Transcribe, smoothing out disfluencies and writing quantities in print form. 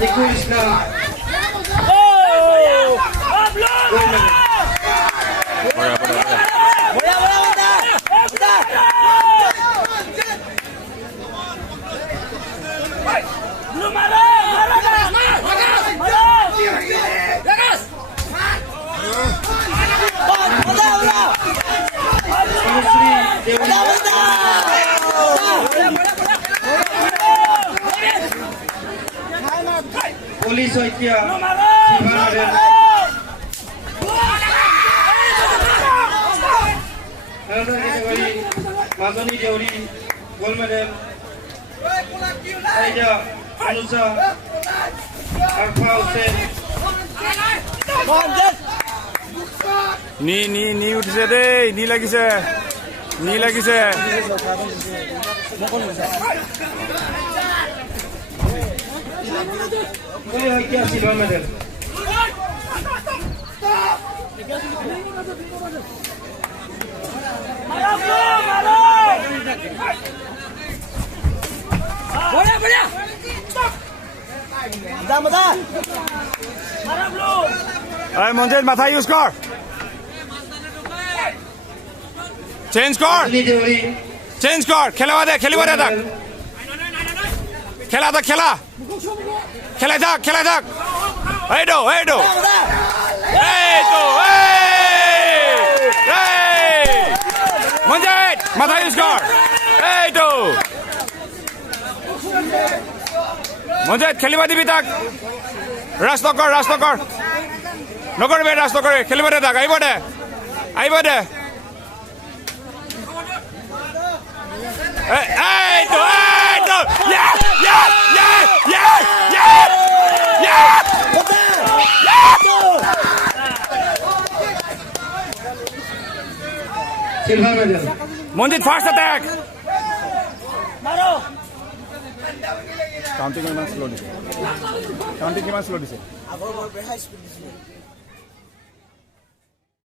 Sadikul Islam. Police Oitia, Sivan another category, Mazoni Deori, gold medal, Aida, Anusa, Arfa Hussain. নি উঠিছে দেই নি লাগিছে Police Oitia, silver medal. Manjit মাথা use কর চেঞ্জ কর খেলিব দে তাক খেলাই থাক এইটো মঞ্জিত মাথা ইউজ কর এইটো মঞ্জিত খেলিব দিবি তাক ৰাস্ত কৰ নকৰিবি ৰাস্ত কৰে খেলিব দে তাক আহিব দে Silver medal. Manjit first attack counting কিমান শ্ল' দিছে